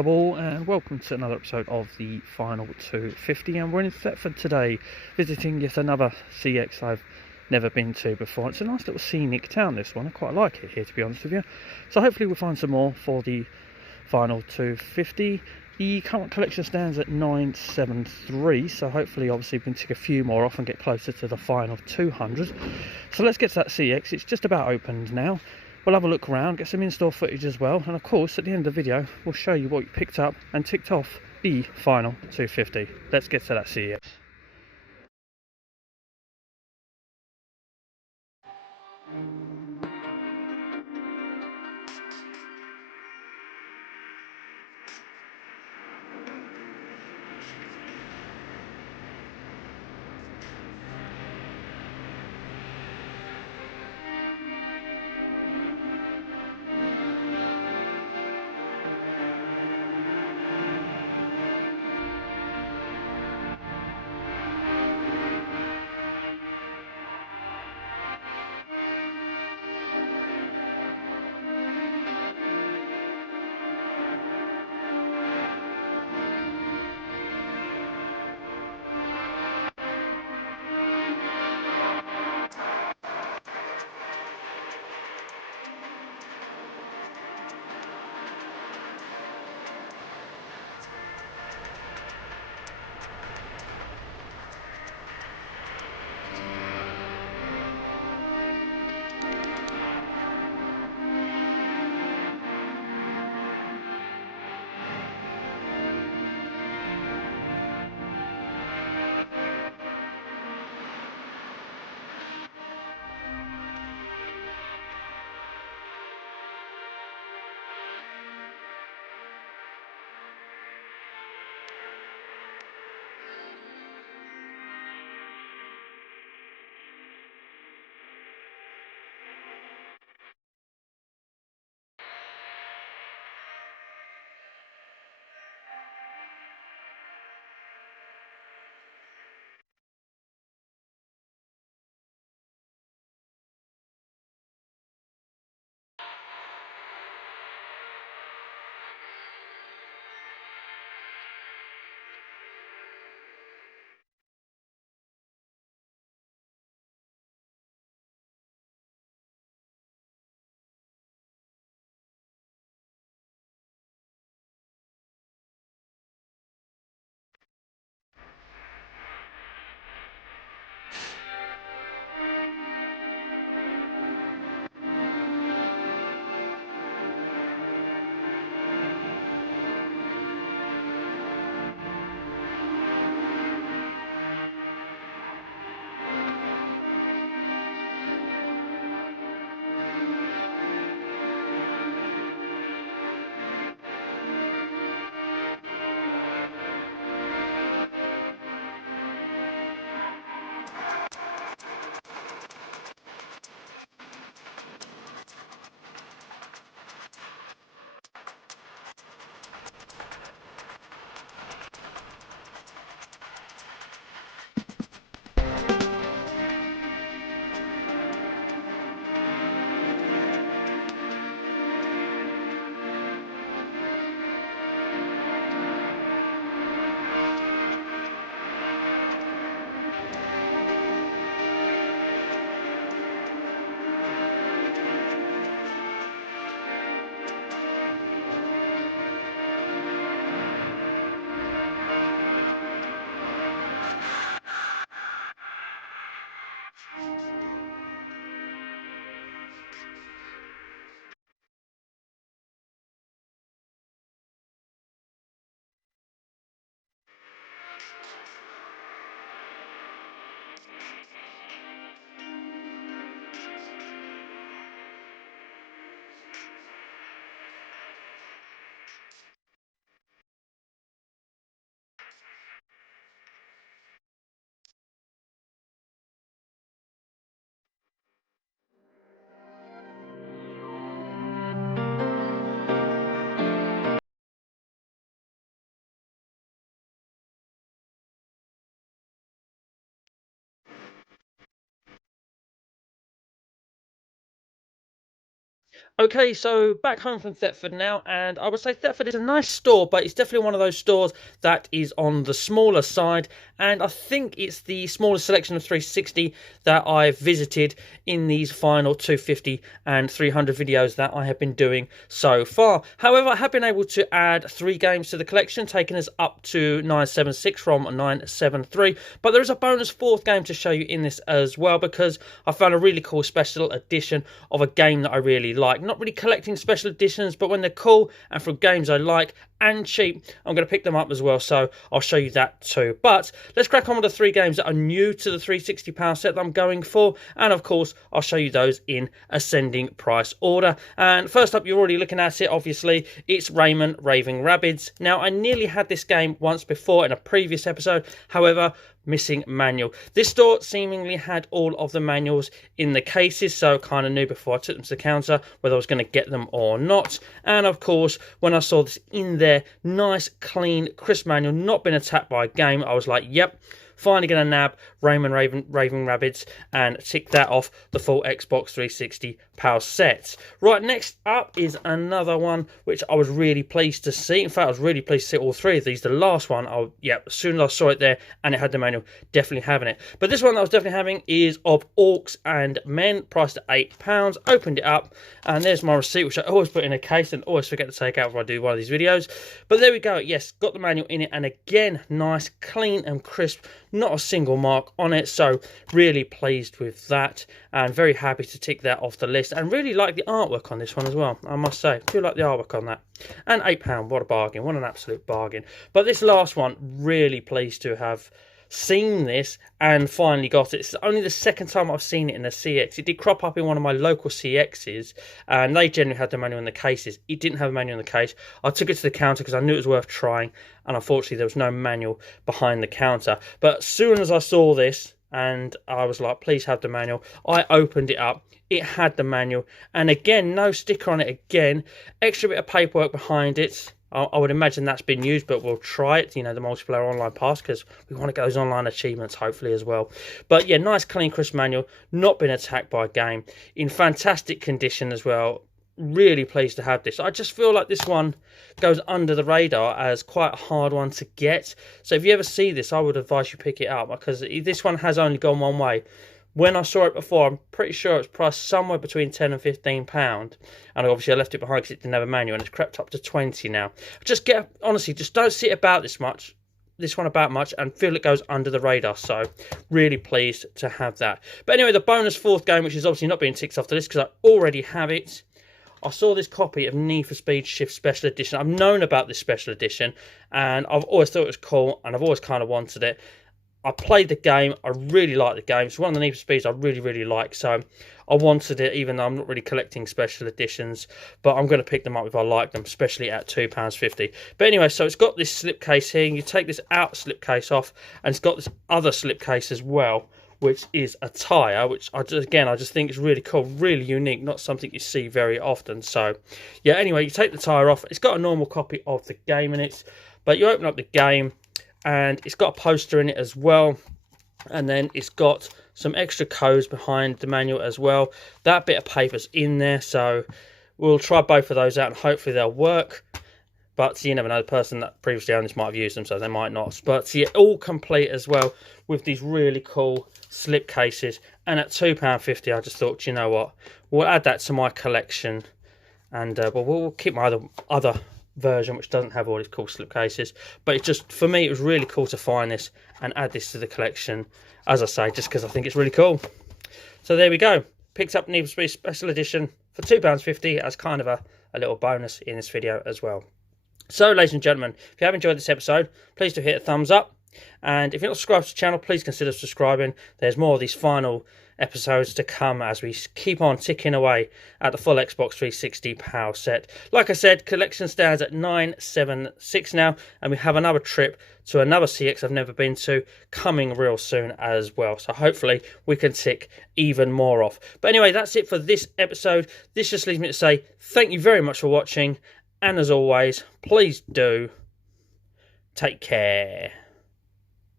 Hello all and welcome to another episode of the Final 250, and we're in Thetford today visiting yet another CEX I've never been to before. It's a nice little scenic town, this one. I quite like it here, to be honest with you. So hopefully we'll find some more for the Final 250. The current collection stands at 973, so hopefully obviously we can tick a few more off and get closer to the final 200. So let's get to that CEX. It's just about opened now. We'll have a look around, get some in-store footage as well, and of course at the end of the video we'll show you what you picked up and ticked off the final 250. Let's get to that CEX. Okay, so back home from Thetford now, and I would say Thetford is a nice store, but it's definitely one of those stores that is on the smaller side, and I think it's the smallest selection of 360 that I've visited in these final 250 and 300 videos that I have been doing so far. However, I have been able to add 3 games to the collection, taking us up to 976 from 973, but there is a bonus 4th game to show you in this as well, because I found a really cool special edition of a game that I really like. Not really collecting special editions, but when they're cool and from games I like and cheap, I'm going to pick them up as well, so I'll show you that too. But let's crack on with the 3 games that are new to the £360 set that I'm going for, and of course I'll show you those in ascending price order. And first up, you're already looking at it, obviously, it's Rayman Raving Rabbids. Now, I nearly had this game once before in a previous episode, however, missing manual. This store seemingly had all of the manuals in the cases, so kind of knew before I took them to the counter whether I was going to get them or not. And of course, when I saw this in there, nice, clean, crisp manual, not been attacked by a game, I was like, yep, finally going to nab Rayman Raving Rabbids and tick that off the full Xbox 360 PAL set. Right, next up is another one which I was really pleased to see. In fact, I was really pleased to see all 3 of these. The last one, as soon as I saw it there and it had the manual, definitely having it. But this one that I was definitely having is of Orcs and Men, priced at £8. Opened it up, and there's my receipt, which I always put in a case and always forget to take out if I do one of these videos. But there we go. Yes, got the manual in it, and again, nice, clean and crisp. Not a single mark on it, so really pleased with that and very happy to tick that off the list, and really like the artwork on this one as well, I must say. I do like the artwork on that. And £8, what a bargain, what an absolute bargain. But this last one, really pleased to have seen this and finally got it. It's only the 2nd time I've seen it in a CEX. It did crop up in one of my local CEXs, and they generally had the manual in the cases. It didn't have a manual in the case. I took it to the counter because I knew it was worth trying, and unfortunately there was no manual behind the counter. But as soon as I saw this and I was like, please have the manual, I opened it up. It had the manual, and again, no sticker on it again. Extra bit of paperwork behind it. I would imagine that's been used, but we'll try it, you know, the multiplayer online pass, because we want to get those online achievements, hopefully, as well. But yeah, nice, clean, crisp manual, not been attacked by a game, in fantastic condition as well. Really pleased to have this. I just feel like this one goes under the radar as quite a hard one to get. So if you ever see this, I would advise you pick it up, because this one has only gone one way. When I saw it before, I'm pretty sure it's priced somewhere between £10 and £15. And obviously I left it behind because it didn't have a manual, and it's crept up to 20 now. Honestly, just don't see it about this one about much, and feel it goes under the radar. So really pleased to have that. But anyway, the bonus 4th game, which is obviously not being ticked off the list because I already have it. I saw this copy of Need for Speed Shift Special Edition. I've known about this special edition, and I've always thought it was cool, and I've always kind of wanted it. I played the game, I really like the game. It's one of the Need for Speeds I really, really like. So I wanted it, even though I'm not really collecting special editions. But I'm going to pick them up if I like them, especially at £2.50. But anyway, so it's got this slipcase here. And you take this out slipcase off, and it's got this other slipcase as well, which is a tyre, which I just think is really cool, really unique, not something you see very often. So yeah, anyway, you take the tyre off. It's got a normal copy of the game in it, but you open up the game, and it's got a poster in it as well, and then it's got some extra codes behind the manual as well. That bit of paper's in there, so we'll try both of those out and hopefully they'll work. But you never know, the person that previously owned this might have used them, so they might not. But yeah, all complete as well with these really cool slip cases. And at £2.50, I just thought, you know what, we'll add that to my collection, and we'll keep my other version, which doesn't have all these cool slip cases. But it just, for me, it was really cool to find this and add this to the collection, as I say, just because I think it's really cool. So there we go, picked up Need for Speed Special Edition for £2.50 as kind of a little bonus in this video as well. So ladies and gentlemen, if you have enjoyed this episode, please do hit a thumbs up, and if you're not subscribed to the channel, please consider subscribing. There's more of these final episodes to come as we keep on ticking away at the full Xbox 360 PAL set. Like I said, collection stands at 976 now, and we have another trip to another CEX I've never been to coming real soon as well. So hopefully we can tick even more off. But anyway, that's it for this episode. This just leaves me to say thank you very much for watching, and as always, please do take care.